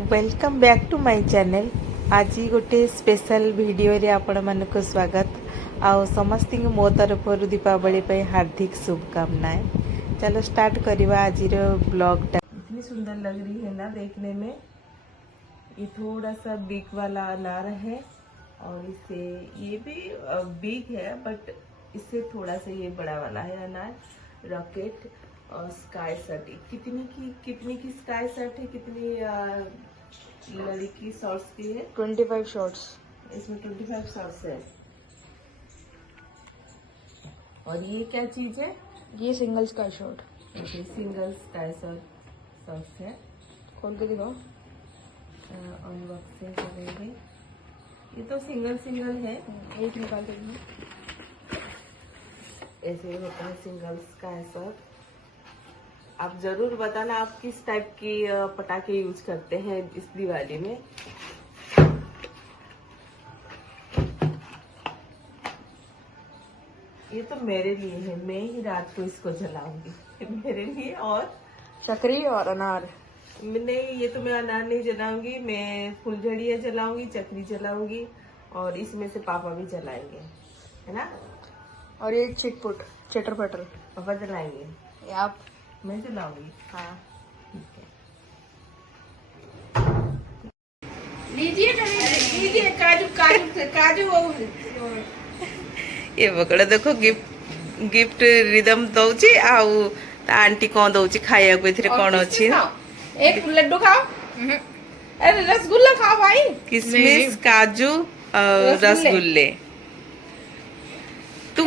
Welcome back to my channel. आज गोटे special video रे आपण मानक स्वागत। आओ समस्त मो तरफ दीपावली पे हार्दिक शुभकामनाएं। चलो स्टार्ट करवा आज ब्लॉग टा। इतनी सुंदर लग रही है ना देखने में। ये थोड़ा सा बिग वाला अनार है और इससे ये भी बिग है बट इससे थोड़ा सा ये बड़ा वाला है अनार। रॉकेट और स्काई शर्ट कितनी की स्काई शर्ट है, कितनी लड़की शॉर्ट्स की है? 25 शॉर्ट्स। इसमें 25 शॉर्ट्स है। और ये क्या चीज है? ये single sky short. Okay, single sky shorts है। खोल के दिखाओ। अनबॉक्सिंग करेंगे। ये तो सिंगल है। एक निकाल देंगे। ऐसे ही होता है सिंगल स्काई शॉर्ट। आप जरूर बताना आप किस टाइप की पटाखे यूज करते हैं इस दिवाली में। ये तो मेरे लिए है, मैं ही रात को इसको जलाऊंगी मेरे लिए। और चक्री और अनार नहीं, ये तो मैं अनार नहीं जलाऊंगी, मैं फुलझड़ियाँ जलाऊंगी, चक्री जलाऊंगी और इसमें से पापा भी जलाएंगे, है ना। और ये चिटपुट चटर पटर पापा जलाएंगे, आप मैं जलाऊंगी। हाँ ठीक है, लीजिए काजू काजू काजू। ये बकड़ा देखो गिफ्ट रिदम दौची आउ आंटी कौन दौची खाया को इथरे कौन अछि? एक लड्डू खाओ। अरे रसगुल्ला खाओ भाई। किशमिश, काजू और रसगुल्ले। तू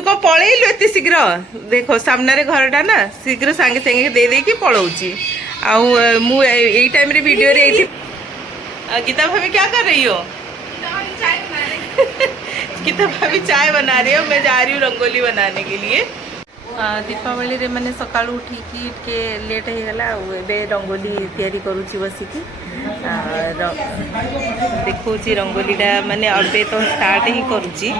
कौन पलैलु एत शीघ्र? देखो सामने रे घरटा ना, शीघ्र सांगे सांगे दे दे की पलाउची। आउ मु एई टाइम रे वीडियो रे एठी। गीता भाभी क्या कर रही हो? गीता भाभी चाय बना रही हो, मैं जा रही हूँ रंगोली बनाने के लिए। दीपावली रे मैंने सकाल उठिकी के लेट हो गला, ए रंगोली तैयारी करूची बसिकी। देखुची रंगोलीटा माने अबे तो स्टार्ट ही करूची।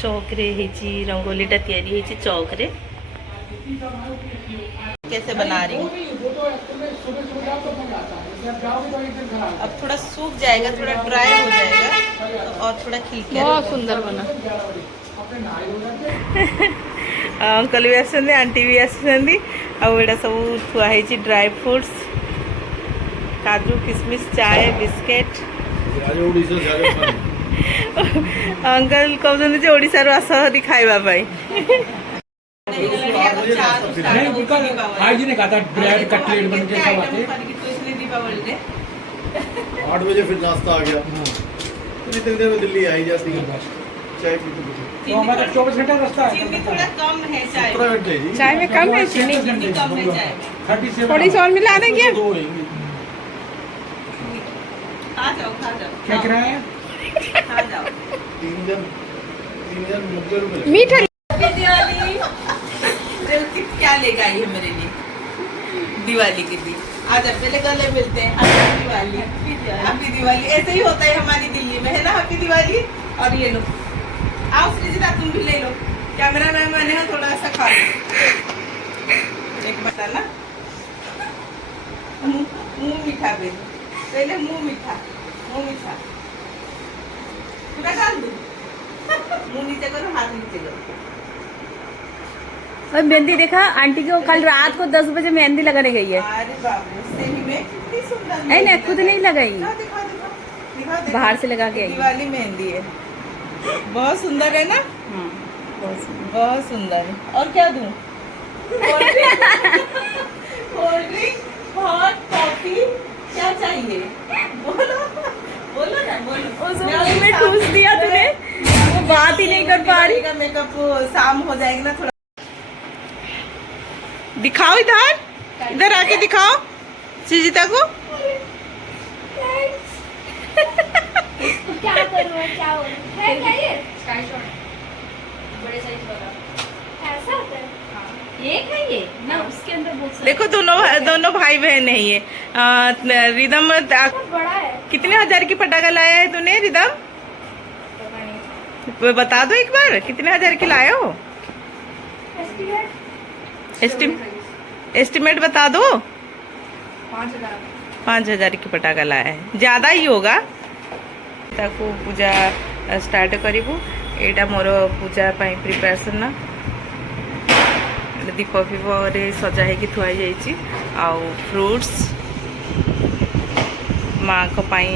चौक रे हेची रंगोलीटा तैयारी हेची चौक रे। कैसे बना रही हूँ? अब थोड़ा सूख जाएगा, थोड़ा ड्राई हो जाएगा और थोड़ा खिलके बहुत सुंदर बना। अंकल भी आसुंदी, आंटी भी आसुंदी। आउ एटा सब थुआ हेची ड्राई फ्रूट्स, काजू, किशमिश, चाय, बिस्केट। अंकल कहते जे ओडिसा रो आस हरी खाइबा पाई। आज ही ने कहा था ब्रेड कटलेट बन के सब आते। 8 बजे फिर नाश्ता आ गया। तो इतनी देर में दिल्ली आई जाती है। चाय पी तो हमारा 24 घंटे रास्ता है। चीनी थोड़ा कम है चाय। 17 घंटे जी। चाय में कम है चीनी। कम है चाय। 37 थोड़ी सी और मिला दें क्या? खा जाओ क्या किराया है? खा जाओ। 3,90 रुपए। मीठा दिवाली क्या लेकर आई है मेरे लिए दिवाली के लिए? आज पहले गले मिलते हैं। Happy Diwali, happy Diwali. ऐसे ही होता है हमारी दिल्ली में, है ना, हैप्पी दिवाली। और ये लो, आओ सृजिता तुम भी ले लो। कैमरा मैन मैंने थोड़ा सा खा लो। एक बताना, मुंह मीठा पहले मुंह मीठा पूरा डाल दो। मुंह नीचे करो, हाथ नीचे करो। और मेहंदी देखा आंटी को कल रात को 10 बजे मेहंदी लगाने गई है। अरे बाबू, सही में कितनी सुंदर नहीं नहीं, खुद नहीं लगाई, दिखा। बाहर से लगा के आई। दिवाली मेहंदी है, बहुत सुंदर है ना। बहुत सुंदर है। और क्या दूं? कोल्ड ड्रिंक, हॉट कॉफी, क्या चाहिए? बोलो ना, बोलो। उस में ठूस दिया तूने, वो बात ही नहीं कर पा रही। मेकअप शाम हो जाएगी ना थोड़ा। दिखाओ इधर आके दिखाओ सृजिता को। क्या करूँ क्या हो है क्या ये स्काई शॉट बड़े साइज वाला ऐसा होता है? हाँ, एक है ये ना, उसके अंदर बहुत सारे। देखो दोनों भाई बहन है ये। रिदम बहुत बड़ा है। कितने हजार की पटाखा लाया है तूने रिदम? बता दो एक बार, कितने हजार की लाया हो? एस्टिमेट एस्टिमेट बता दो। 5,000 5,000 की पटाखा लाया है, ज़्यादा ही होगा। ताको पूजा स्टार्ट करूँ। एटा मोर पूजा पाई प्रिपरेशन ना दीप फीप सजा हो थुआई जाइए। आउ फ्रूट्स माँ को पाई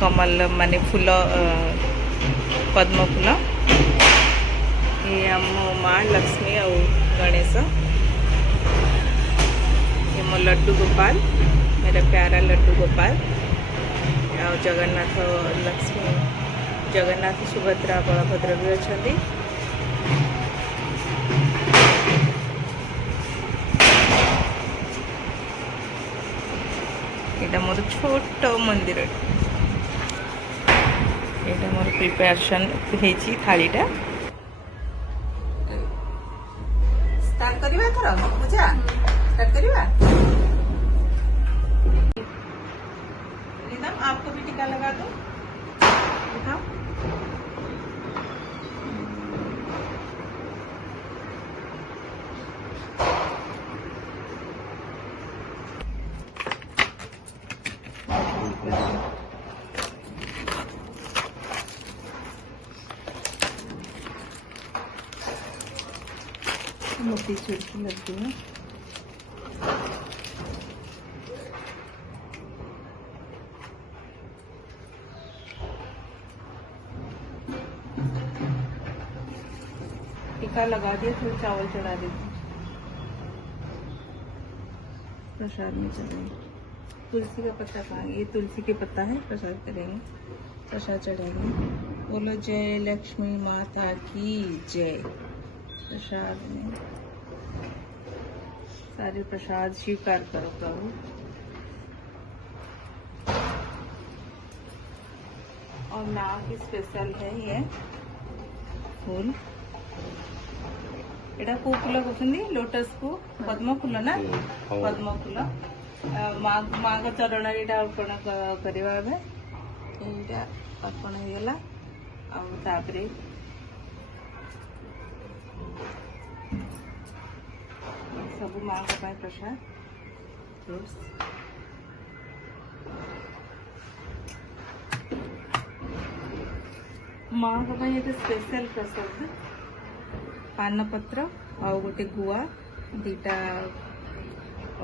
कमल माने फूल पद्म फूल। ये आम माँ लक्ष्मी और गणेश। ये मो लड्डू गोपाल, मेरा प्यारा लड्डू गोपाल। और जगन्नाथ लक्ष्मी, जगन्नाथ सुभद्रा बलभद्र भी अच्छा। এটা মোর ছোট মন্দির। এটা মোর প্রিপারেশন হয়েছি থালিটা। স্টার্ট করিবা এথর পূজা স্টার্ট করিবা। रिदम आपको भी टीका लगा दो। दिखाओ। मोटी छोटी लगती है। टीका लगा दिया, फिर चावल चढ़ा देती। प्रसाद में चढ़ेंगे। तुलसी का पत्ता कहाँ? ये तुलसी के पत्ता है। प्रसाद करेंगे, प्रसाद चढ़ाएंगे। बोलो जय लक्ष्मी माता की जय। प्रसाद में सारे प्रसाद स्वीकार करो प्रभु। और माँ की स्पेशल है ये फूल। एटा को फूल कहते लोटस को पद्म फूल ना, पद्म फूल। माँ का चरण एटा अर्पण करवा। एटा अर्पण हो गला। तापरे सब माँ का पाए प्रसाद फ्रूट्स। माँ का पाए ये स्पेशल प्रसाद पान पत्र और गोटे गुआ, दीटा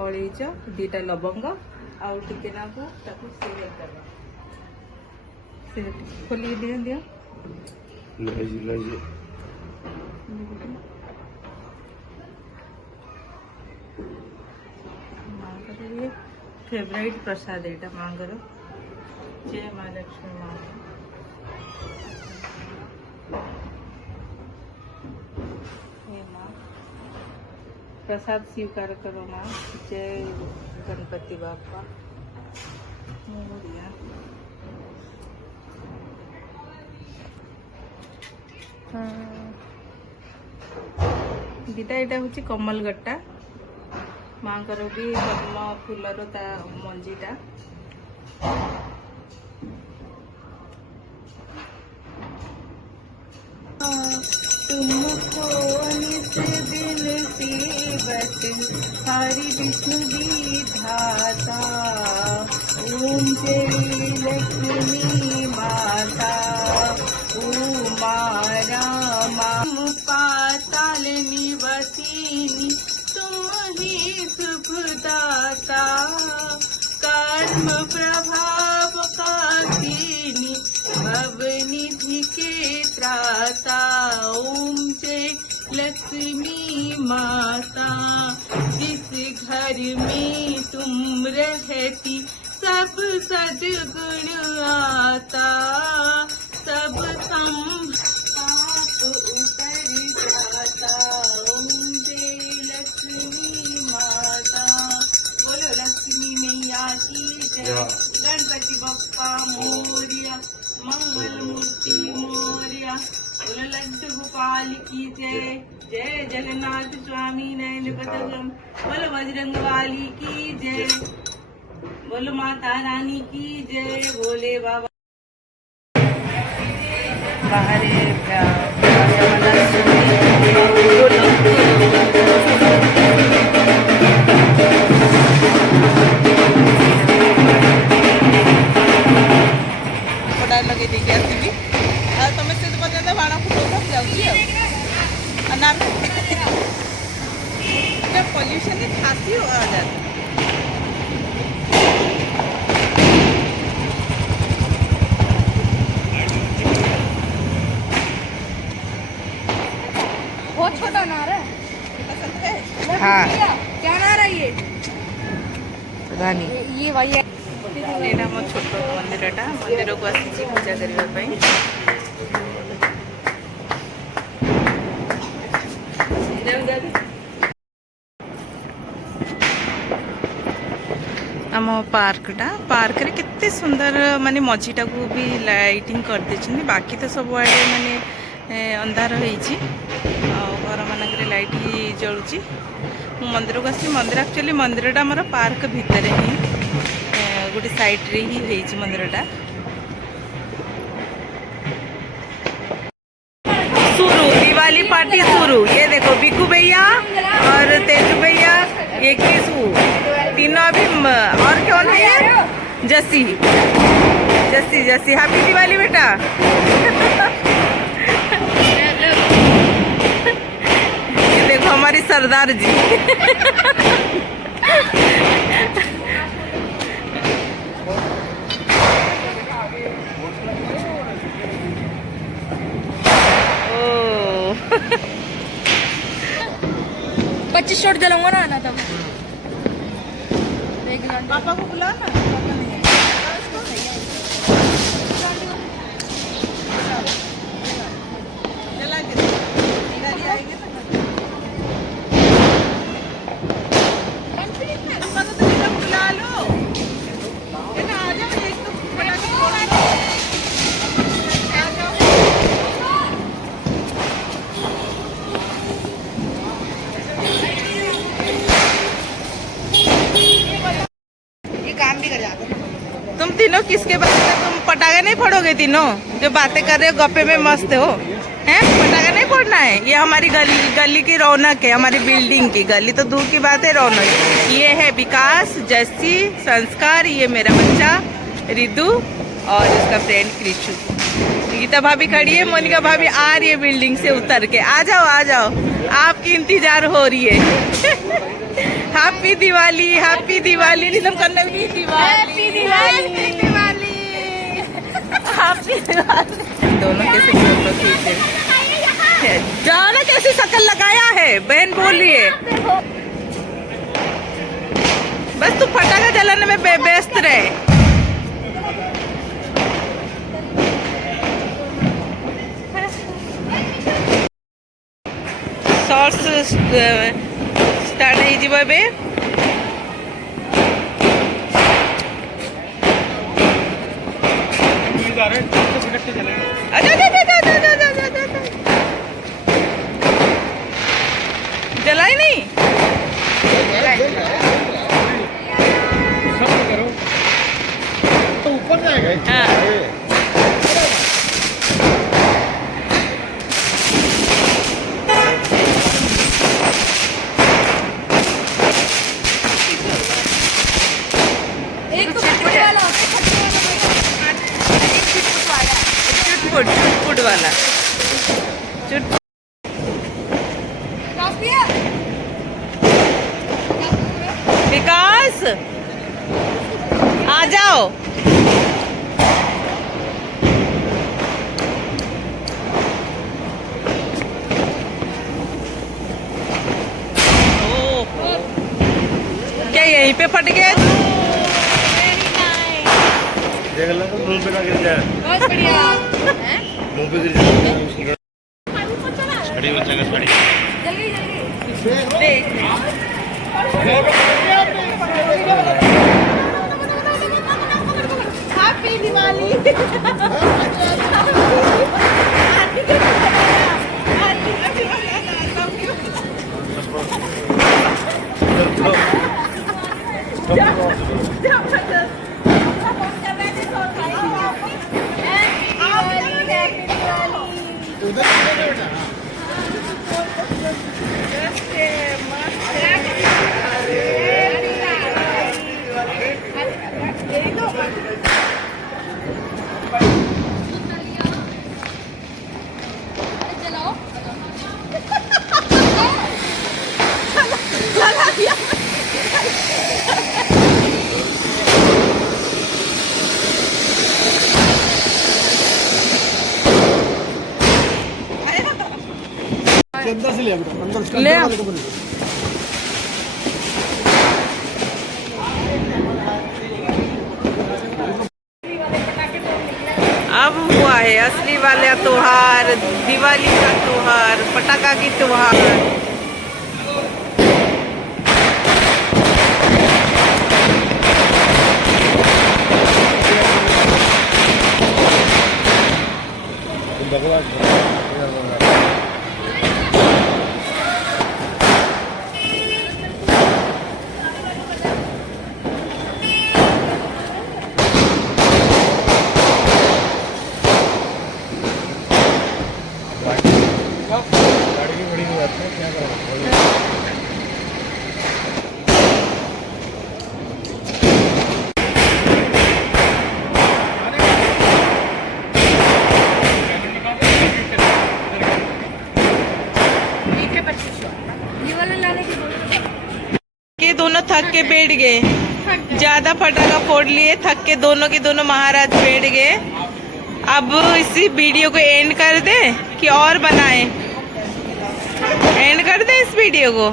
अड़ेज, दीटा लवंग आउ टिके नाकु ताकु सेव करबा। खोली दियो दियो ये फेवरेट प्रसाद एटा मांगर। जय माँ लक्ष्मी माँ। प्रसाद स्वीकार करो माँ। जय गणपति बापा मोरिया। दीटा यहाँ हूँ कमल गट्टा। माँ भी पद्म फूलर ता मंजीटा। तुमको निस दिन सेवत हरि विष्णु विधाता। ओम जय लक्ष्मी माता। उमा रामा पाताल निवासिनी तुम ही शुभदाता। कर्म प्रभाव काकिनी भवनिधि के त्राता। ओम जय लक्ष्मी माता। जिस घर में तुम रहती सब सद्गुण आता। सब संपाप उतर जाता। ओम जय लक्ष्मी माता। बोलो लक्ष्मी मैया की जय। गणपति बप्पा मोरिया। मंगल मूर्ति मोरिया। बोलो लड्डू गोपाल की जय। जय जगन्नाथ स्वामी नयन पतगम। बोलो बजरंग वाली की जय। बोलो माता रानी की जय। भोले बाबा बाहर वाला पॉल्यूशन की खांसी हो जाती है। बहुत छोटा नार है। हाँ क्या नार है ये? रानी ये वही है। एटा मो छोट मंदिरटा मंदिर को आसी पूजा करबा पई। आम पार्क रे केते सुंदर माने मझीटा को भी लाइटिंग कर देछिन। बाकी तो सब आड़े माने अंधार होईची घर मानक रे लाइट जलुची। मु मंदिर को आसी मंदिर एक्चुअली मंदिरटा हमर पार्क भितर ही गोटे साइड रे ही होईची मंदिरटा। शुरू दिवाली पार्टी शुरू। ये देखो बिकू भैया और तेजू भैया ये किसू तीनों अभी और कौन है ये? जसी जसी जसी हैप्पी दिवाली बेटा। ये देखो हमारी सरदार जी। ओ 25 शॉट जलाऊंगा ना आना तब। पापा को बुला ना। तुम तीनों किसके बात में तुम पटाखे नहीं फोड़ोगे? तीनों जो बातें कर रहे हो गप्पे में मस्त हो हैं? पटाखा नहीं फोड़ना है। ये हमारी गली की रौनक है, हमारी बिल्डिंग की। गली तो दूर की बात है, रौनक। ये है विकास, जैसी, संस्कार, ये मेरा बच्चा रिदू और इसका फ्रेंड कृषु। गीता भाभी खड़ी है, मोनिका भाभी आ रही है बिल्डिंग से उतर के। आ जाओ आ जाओ, आपकी इंतजार हो रही है। Happy Diwali happy Diwali. निदम करना भी हैप्पी दिवाली हैप्पी दिवाली। दोनों कैसे फोटो खींचे जाना, कैसी शक्ल लगाया है बहन बोल रही है। बस तू पटाखा जलाने में व्यस्त रहे। शॉर्ट्स स्टार्ट ହେଇଯିବ ଏବେ। जलाई नहीं तो ऊपर जाएगा। चुटपुट वाला चुट। विकास आ जाओ। क्या यहीं पे फट गया? देख लो तो मुंह पे ना गिर जाए। बहुत बढ़िया। मुंह पे गिर जाए। बड़ी बच्चे का बड़ी। जल्दी जल्दी देख हैप्पी दिवाली। अंदर से ले अंदर उसका ले अंदर वाले को बोलो। अब हुआ है असली वाला त्योहार, दिवाली का त्योहार, पटाखा की त्योहार। गाड़ी की बड़ी बात है, क्या करें। ये वाला लाने की बोलो। के दोनों थक के बैठ गए, ज्यादा पटाखा फोड़ लिए, थक के दोनों के दोनों महाराज बैठ गए। अब इसी वीडियो को एंड कर दे कि और बनाए, एंड कर दे इस वीडियो को।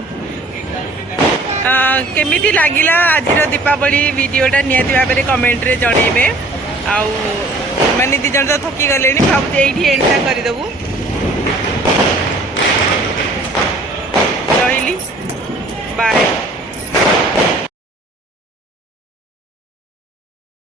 केमिति लागिला आजिर दीपावली वीडियोटा निहाती भाव में कमेंट रे जणेबे। आउ माने दी जण तो थकी गले भावुँ एंड करदेबू।